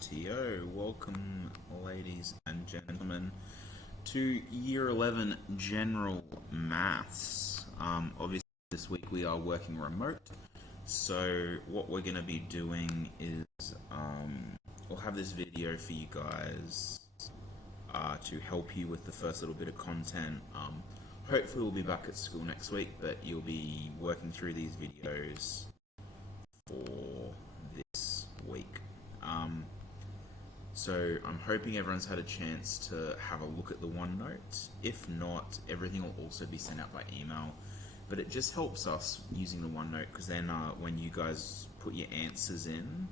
Rightio, welcome ladies and gentlemen to Year 11 General Maths. Obviously this week we are working remote, so what we're going to be doing is we'll have this video for you guys to help you with the first little bit of content. Hopefully we'll be back at school next week, but you'll be working through these videos for this week. So I'm hoping everyone's had a chance to have a look at the OneNote. If not, everything will also be sent out by email. But it just helps us using the OneNote, because then when you guys put your answers in,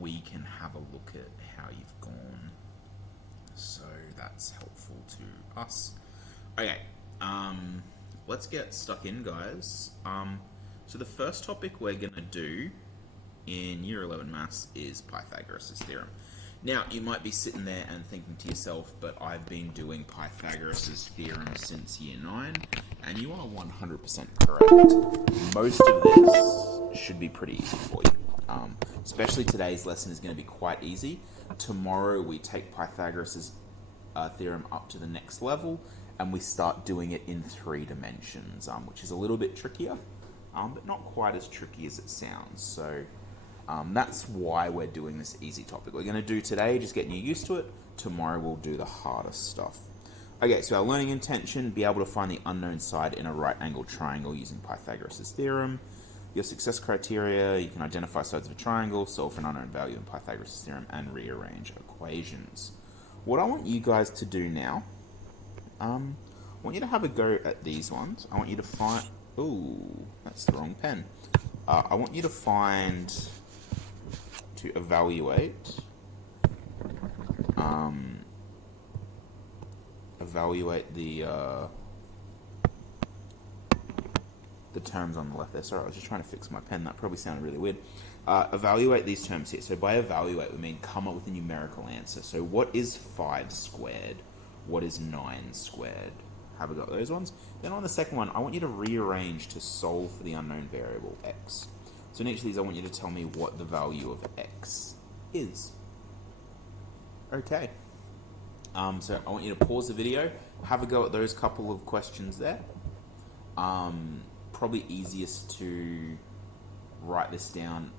we can have a look at how you've gone. So that's helpful to us. Okay, let's get stuck in, guys. So the first topic we're going to do in Year 11 Maths is Pythagoras' theorem. Now, you might be sitting there and thinking to yourself, but I've been doing Pythagoras' theorem since Year 9, and you are 100% correct. Most of this should be pretty easy for you. Especially today's lesson is going to be quite easy. Tomorrow we take Pythagoras' theorem up to the next level, and we start doing it in 3 dimensions, which is a little bit trickier, but not quite as tricky as it sounds. So that's why we're doing this easy topic. We're going to do today, just getting you used to it. Tomorrow we'll do the harder stuff. Okay, so our learning intention, be able to find the unknown side in a right-angled triangle using Pythagoras' theorem. Your success criteria, you can identify sides of a triangle, solve for an unknown value in Pythagoras' theorem, and rearrange equations. What I want you guys to do now, I want you to have a go at these ones. I want you to find... Ooh, that's the wrong pen. I want you to find... to evaluate the terms on the left there. Sorry, I was just trying to fix my pen. That probably sounded really weird. Evaluate these terms here. So by evaluate, we mean come up with a numerical answer. So what is 5 squared? What is 9 squared? Have we got those ones? Then on the second one, I want you to rearrange to solve for the unknown variable x. So in each of these, I want you to tell me what the value of x is. Okay. So I want you to pause the video, have a go at those couple of questions there. Probably easiest to write this down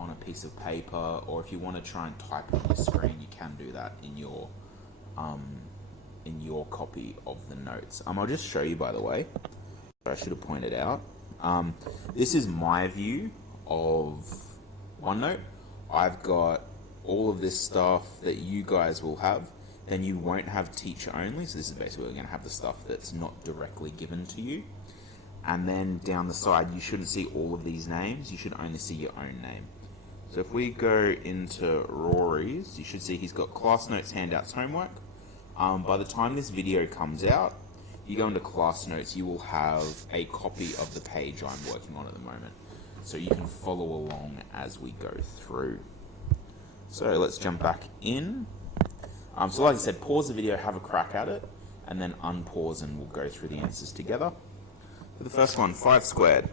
on a piece of paper, or if you want to try and type it on your screen, you can do that in your copy of the notes. I'll just show you, by the way. I should have pointed out. This is my view of OneNote. I've got all of this stuff that you guys will have. Then you won't have teacher only. So this is basically we're going to have the stuff that's not directly given to you. And then down the side, you shouldn't see all of these names. You should only see your own name. So if we go into Rory's, you should see he's got class notes, handouts, homework. By the time this video comes out, you go into class notes, you will have a copy of the page I'm working on at the moment. So you can follow along as we go through. So let's jump back in. So like I said, pause the video, have a crack at it, and then unpause and we'll go through the answers together. For the first one, 5 squared,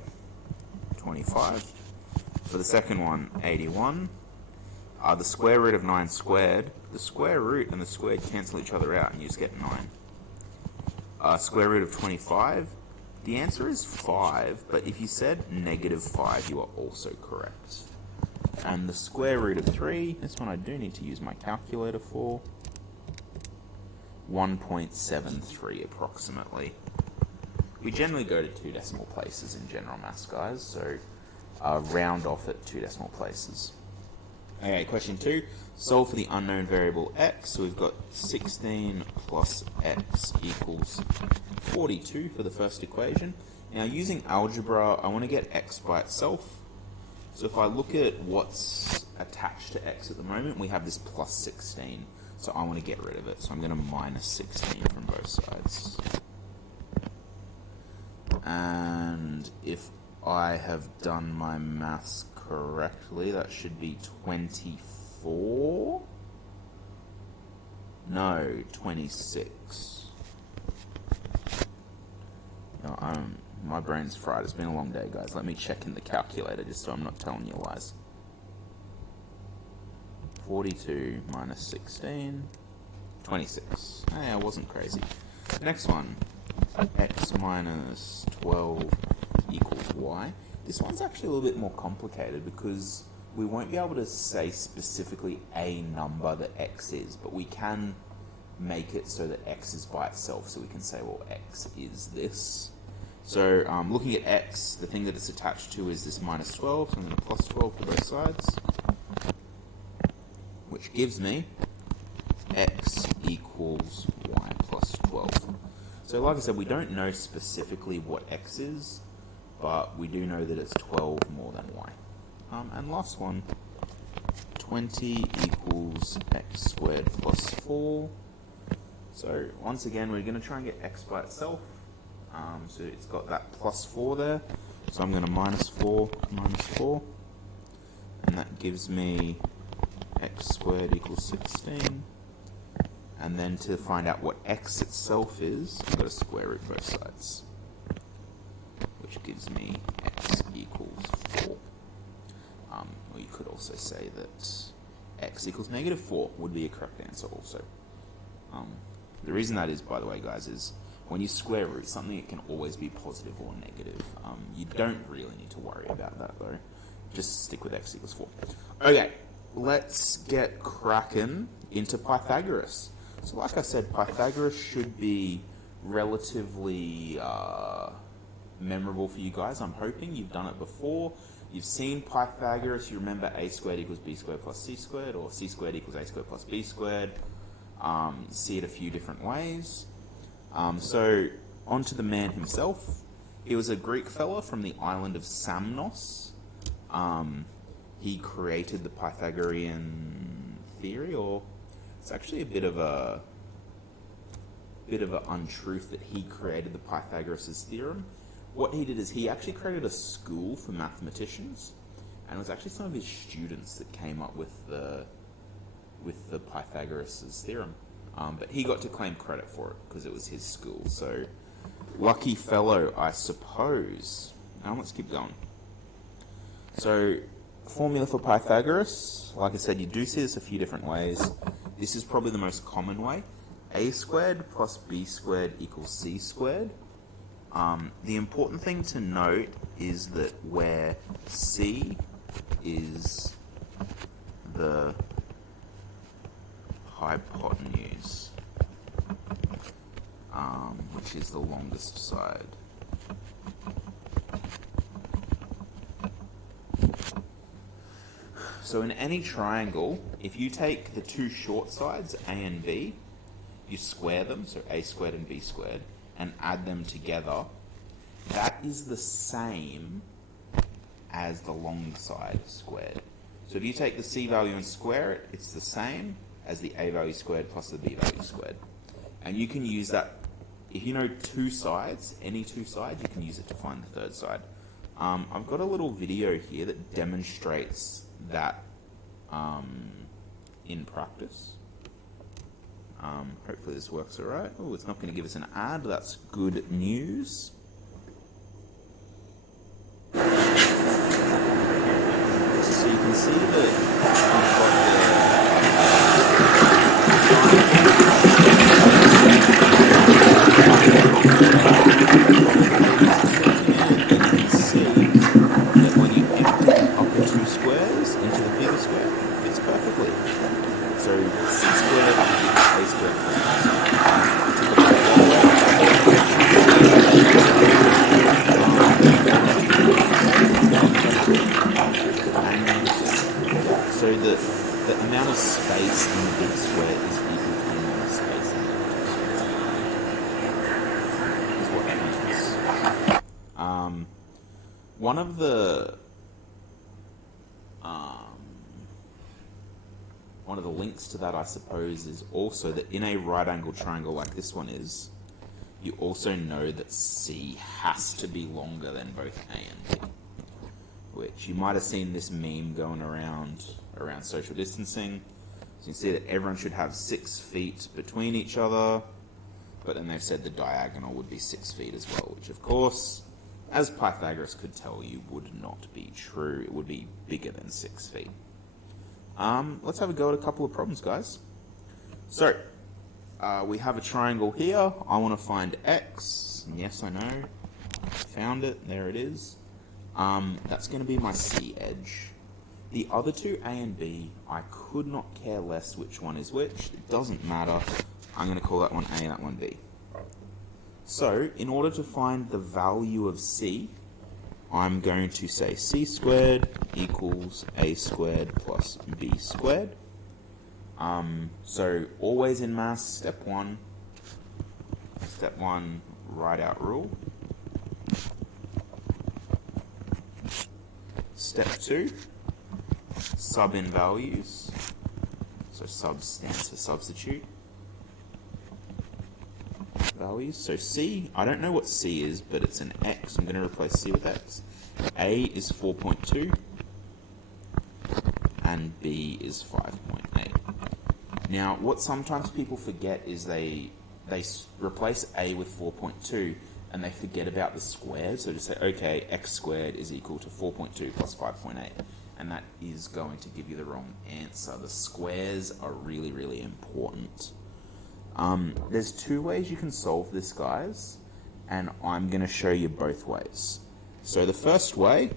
25. For the second one, 81. The square root of 9 squared, the square root and the squared cancel each other out and you just get 9. Square root of 25, the answer is 5, but if you said -5, you are also correct. And the square root of 3, this one I do need to use my calculator for, 1.73 approximately. We generally go to 2 decimal places in general maths, guys, so round off at 2 decimal places. Okay, question 2. Solve for the unknown variable x. So we've got 16 plus x equals 42 for the first equation. Now using algebra, I want to get x by itself. So if I look at what's attached to x at the moment, we have this plus 16. So I want to get rid of it. So I'm going to minus 16 from both sides. And if I have done my maths correctly, that should be 24? No, 26. No, my brain's fried. It's been a long day, guys. Let me check in the calculator just so I'm not telling you lies. 42 minus 16, 26. Hey, I wasn't crazy. Next one, x minus 12 equals y. This one's actually a little bit more complicated because we won't be able to say specifically a number that x is, but we can make it so that x is by itself. So we can say, well, x is this. So looking at x, the thing that it's attached to is this minus 12, so I'm going to plus 12 for both sides, which gives me x equals y plus 12. So like I said, we don't know specifically what x is, but we do know that it's 12 more than y. And last one, 20 equals x squared plus 4. So once again, we're going to try and get x by itself. So it's got that plus 4 there. So I'm going to minus 4, and that gives me x squared equals 16. And then to find out what x itself is, I've got to square root both sides, which gives me x equals 4. Or you could also say that x equals negative 4 would be a correct answer also. The reason that is, by the way, guys, is when you square root something, it can always be positive or negative. You don't really need to worry about that, though. Just stick with x equals 4. Okay, let's get cracking into Pythagoras. So like I said, Pythagoras should be relatively memorable for you guys. I'm hoping you've done it before. You've seen Pythagoras. You remember a squared equals b squared plus c squared, or c squared equals a squared plus b squared. You see it a few different ways. So on to the man himself. He was a Greek fella from the island of Samnos. He created the Pythagorean theory, or it's actually a bit of an untruth that he created the Pythagoras' theorem. What he did is he actually created a school for mathematicians, and it was actually some of his students that came up with the Pythagoras' theorem. But he got to claim credit for it because it was his school. So lucky fellow, I suppose. Now let's keep going. So formula for Pythagoras, like I said, you do see this a few different ways. This is probably the most common way. A squared plus b squared equals c squared. The important thing to note is that where c is the hypotenuse, which is the longest side. So in any triangle, if you take the two short sides, a and b, you square them, so a squared and b squared, and add them together, that is the same as the long side squared. So if you take the c value and square it, it's the same as the a value squared plus the b value squared. And you can use that, if you know two sides, any two sides, you can use it to find the third side. I've got a little video here that demonstrates that in practice. Hopefully this works alright. Oh, it's not going to give us an ad, that's good news. So you can see that we've got that when you empty up the two squares into the bigger square, it fits perfectly. So c squared equals a squared plus so the amount of space in the big square is equal to the amount of space in the little square. Is what that means. One of the links to that, I suppose, is also that in a right-angled triangle like this one is, you also know that C has to be longer than both A and B. Which you might have seen this meme going around social distancing. So you can see that everyone should have 6 feet between each other, but then they've said the diagonal would be 6 feet as well, which of course, as Pythagoras could tell you, would not be true. It would be bigger than 6 feet. Let's have a go at a couple of problems, guys. So, we have a triangle here. I want to find x. Yes, I know. Found it. There it is. That's going to be my C edge. The other two, A and B, I could not care less which one is which. It doesn't matter. I'm going to call that one A and that one B. So, in order to find the value of C, I'm going to say C squared equals A squared plus B squared. So, always in maths, step one, write out rule. Step two, sub in values. So sub stands for substitute values. So C, I don't know what C is, but it's an X. I'm going to replace C with X. A is 4.2 and B is 5.8. Now, what sometimes people forget is they replace A with 4.2 and they forget about the squares. So just say, okay, x squared is equal to 4.2 plus 5.8. And that is going to give you the wrong answer. The squares are really, really important. There's two ways you can solve this, guys, and I'm going to show you both ways. So the first way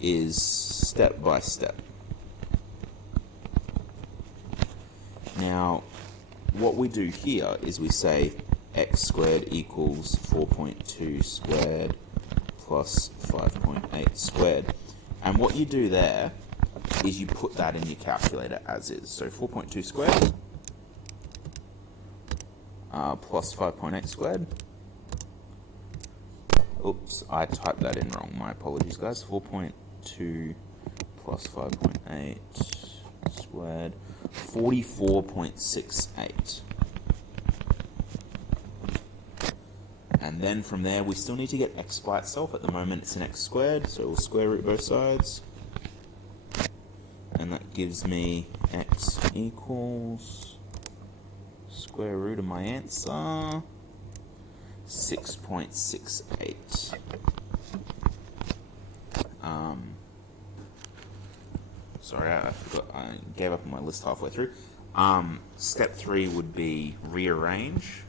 is step by step. Now, what we do here is we say x squared equals 4.2 squared plus 5.8 squared. And what you do there is you put that in your calculator as is. So 4.2 squared plus 5.8 squared. Oops, I typed that in wrong. My apologies, guys. 4.2 plus 5.8 squared. 44.68. And then from there, we still need to get x by itself. At the moment, it's an x squared, so we'll square root both sides. And that gives me x equals square root of my answer, 6.68. Sorry, I forgot. I gave up on my list halfway through. Step 3 would be rearrange.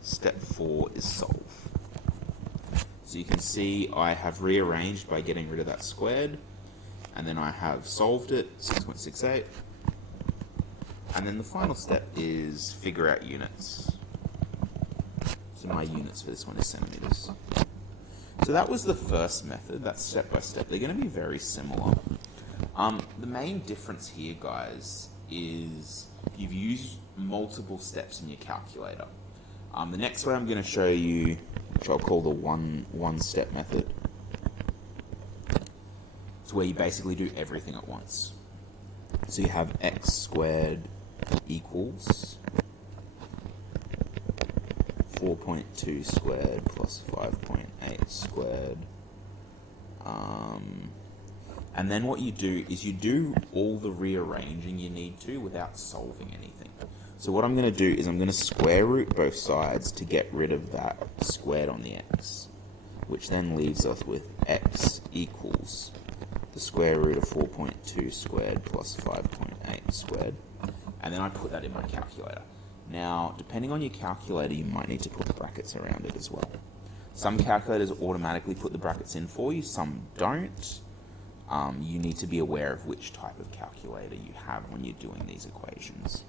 Step 4 is solve. So you can see I have rearranged by getting rid of that squared, and then I have solved it, 6.68. And then the final step is figure out units. So my units for this one is centimeters. So that was the first method, that's step by step. They're going to be very similar. The main difference here, guys, is you've used multiple steps in your calculator. The next way I'm going to show you, which I'll call the one-step method. It's where you basically do everything at once. So you have x squared equals 4.2 squared plus 5.8 squared. And then what you do is you do all the rearranging you need to without solving anything. So what I'm going to do is I'm going to square root both sides to get rid of that squared on the x, which then leaves us with x equals the square root of 4.2 squared plus 5.8 squared. And then I put that in my calculator. Now, depending on your calculator, you might need to put brackets around it as well. Some calculators automatically put the brackets in for you, some don't. You need to be aware of which type of calculator you have when you're doing these equations.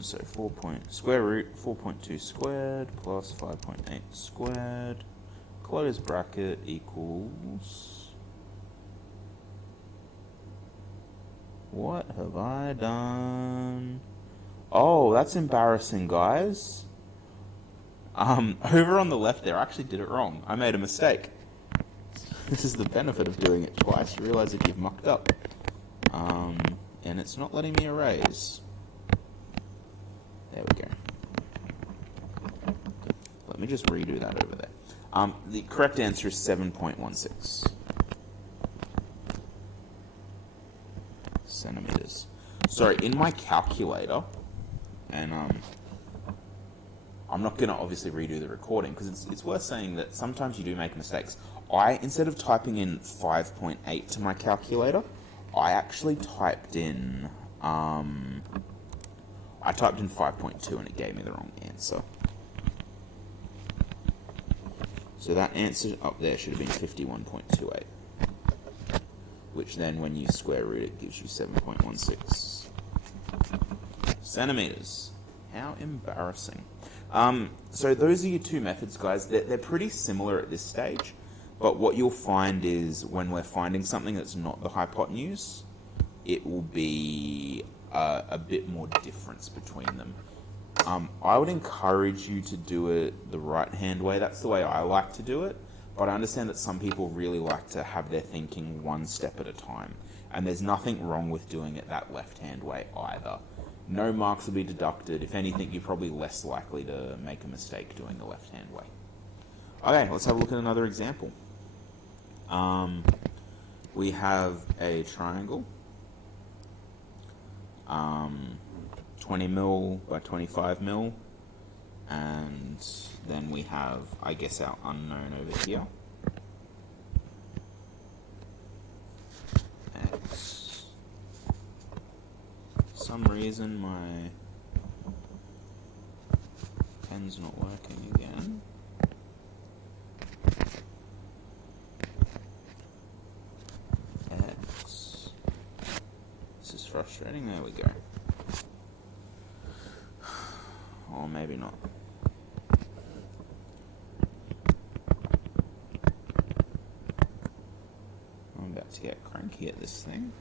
So square root 4.2 squared plus 5.8 squared, close bracket, equals, what have I done? Oh, that's embarrassing, guys. Over on the left there, I actually did it wrong. I made a mistake. This is the benefit of doing it twice. You realize if you've mucked up. And it's not letting me erase. There we go. Let me just redo that over there. The correct answer is 7.16 centimeters. Sorry, in my calculator, and I'm not going to obviously redo the recording because it's worth saying that sometimes you do make mistakes. Instead of typing in 5.8 to my calculator, I actually typed in, I typed in 5.2 and it gave me the wrong answer. So that answer up there should have been 51.28, which then when you square root it gives you 7.16 centimeters. How embarrassing. So those are your two methods, guys. They're pretty similar at this stage, but what you'll find is when we're finding something that's not the hypotenuse, it will be a bit more difference between them. I would encourage you to do it the right-hand way. That's the way I like to do it, but I understand that some people really like to have their thinking one step at a time, and there's nothing wrong with doing it that left-hand way either. No marks will be deducted. If anything, you're probably less likely to make a mistake doing the left-hand way. Okay, let's have a look at another example. We have a triangle, 20 mil by 25 mil, and then we have, I guess, our unknown over here. X. For some reason my pen's not working again. X. This is frustrating. There we go. Or maybe not. I'm about to get cranky at this thing.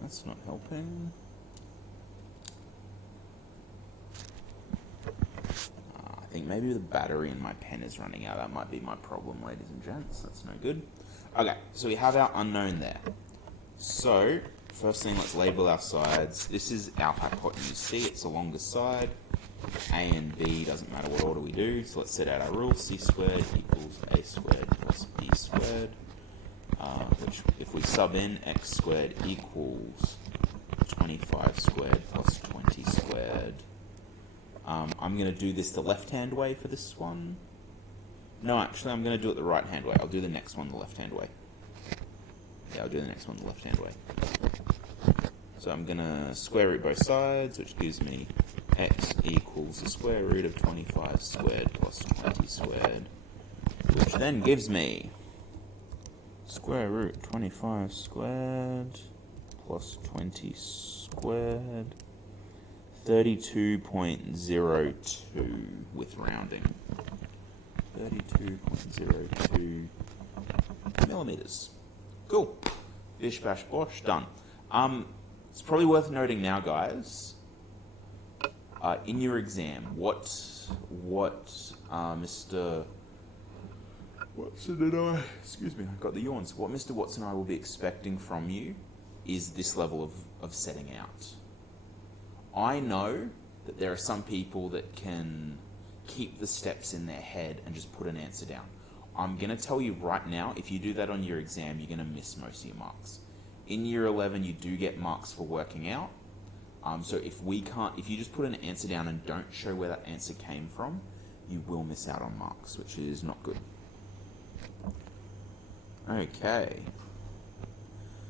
That's not helping. I think maybe the battery in my pen is running out. That might be my problem, ladies and gents. That's no good. Okay, so we have our unknown there. So, first thing, let's label our sides. This is our hypotenuse C, it's the longest side. A and B, doesn't matter what order we do. So let's set out our rule. C squared equals A squared plus B squared. Which, if we sub in, X squared equals 25 squared plus 20 squared. I'm going to do this the left-hand way for this one. No, actually, I'm going to do it the right-hand way. I'll do the next one the left-hand way. Yeah, I'll do the next one the left-hand way. So I'm going to square root both sides, which gives me x equals the square root of 25 squared plus 20 squared, which then gives me square root 25 squared plus 20 squared, 32.02 with rounding. 32.02 millimeters. Cool. Bish bash bosh, done. It's probably worth noting now, guys, in your exam, what Mr. Watson and I, excuse me, I've got the yawns. What Mr. Watson and I will be expecting from you is this level of setting out. I know that there are some people that can keep the steps in their head and just put an answer down. I'm going to tell you right now, if you do that on your exam, you're going to miss most of your marks. In year 11, you do get marks for working out. So if you just put an answer down and don't show where that answer came from, you will miss out on marks, which is not good. Okay.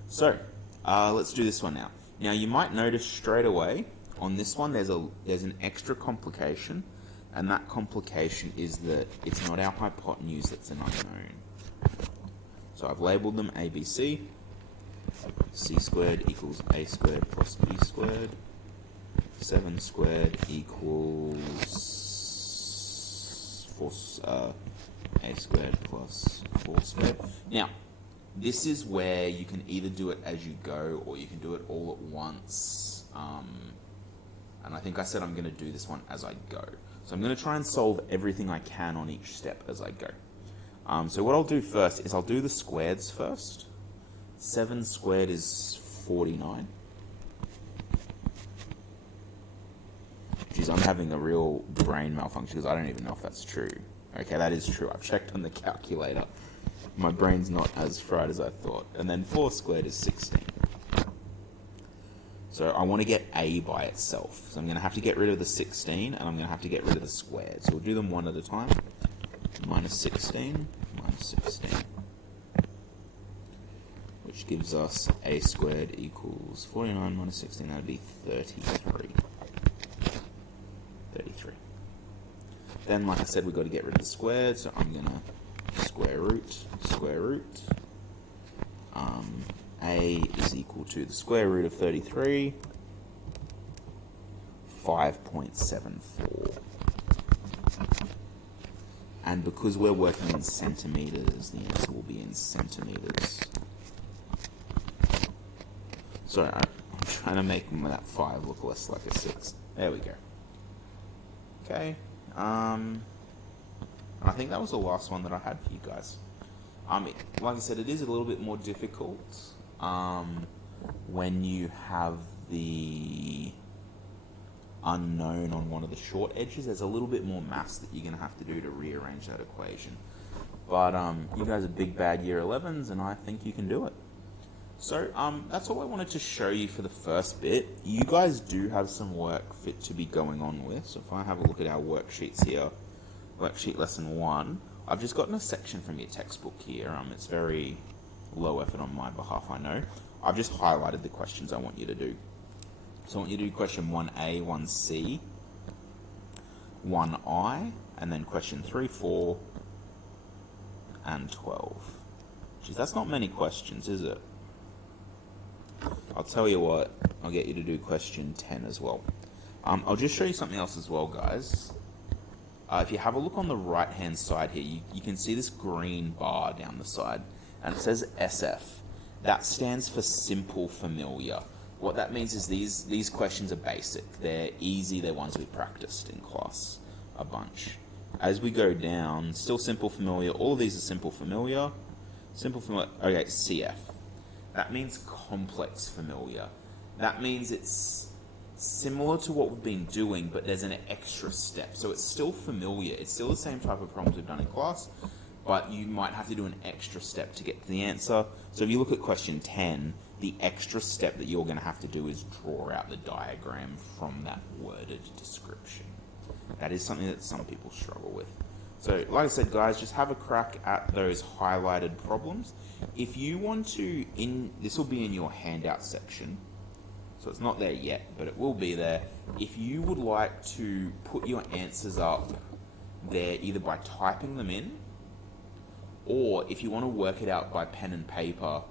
So, let's do this one now. Now, you might notice straight away on this one, there's an extra complication, and that complication is that it's not our hypotenuse that's an unknown. So I've labeled them A, B, C. C squared equals A squared plus B squared. 7 squared equals A squared plus 4 squared. Now, this is where you can either do it as you go or you can do it all at once. And I think I said I'm going to do this one as I go. So I'm going to try and solve everything I can on each step as I go. So what I'll do first is I'll do the squareds first. 7 squared is 49. Geez, I'm having a real brain malfunction because I don't even know if that's true. Okay, that is true. I've checked on the calculator. My brain's not as fried as I thought. And then 4 squared is 16. So I want to get a by itself. So I'm going to have to get rid of the 16, and I'm going to have to get rid of the squared. So we'll do them one at a time. Minus 16, minus 16. Which gives us a squared equals 49 minus 16, that would be 33. 33. Then, like I said, we've got to get rid of the squared, so I'm going to square root. A is equal to the square root of 33, 5.74. And because we're working in centimeters, the answer will be in centimeters. Sorry, I'm trying to make that 5 look less like a 6. There we go. Okay. I think that was the last one that I had for you guys. Like I said, it is a little bit more difficult when you have the unknown on one of the short edges. There's a little bit more maths that you're going to have to do to rearrange that equation. But you guys are big bad year 11s, and I think you can do it. So that's all I wanted to show you for the first bit. You guys do have some work fit to be going on with. So if I have a look at our worksheets here, worksheet lesson 1, I've just gotten a section from your textbook here. It's very low effort on my behalf, I know. I've just highlighted the questions I want you to do. So I want you to do question 1A, 1C, 1I, and then question 3, 4, and 12. Geez, that's not many questions, is it? I'll tell you what, I'll get you to do question 10 as well. I'll just show you something else as well, guys. If you have a look on the right-hand side here, you can see this green bar down the side, and it says SF. That stands for simple familiar. What that means is these questions are basic. They're easy. They're ones we practiced in class a bunch. As we go down, still simple familiar. All of these are simple familiar. Simple familiar. Okay, CF. That means complex familiar. That means it's similar to what we've been doing, but there's an extra step. So it's still familiar. It's still the same type of problems we've done in class, but you might have to do an extra step to get to the answer. So if you look at question 10, the extra step that you're going to have to do is draw out the diagram from that worded description. That is something that some people struggle with. So like I said, guys, just have a crack at those highlighted problems. If you want to, this will be in your handout section. So it's not there yet, but it will be there. If you would like to put your answers up there either by typing them in, or if you want to work it out by pen and paper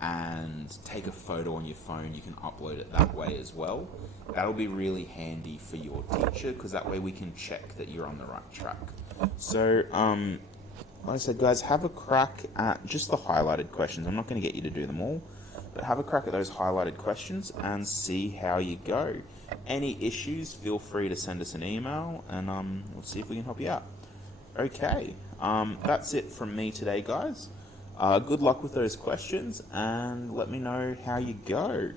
and take a photo on your phone, you can upload it that way as well. That'll be really handy for your teacher, because that way we can check that you're on the right track. So, like I said, guys, have a crack at just the highlighted questions. I'm not going to get you to do them all, but have a crack at those highlighted questions and see how you go. Any issues, feel free to send us an email, and we'll see if we can help you out. Okay, that's it from me today, guys. Good luck with those questions, and let me know how you go.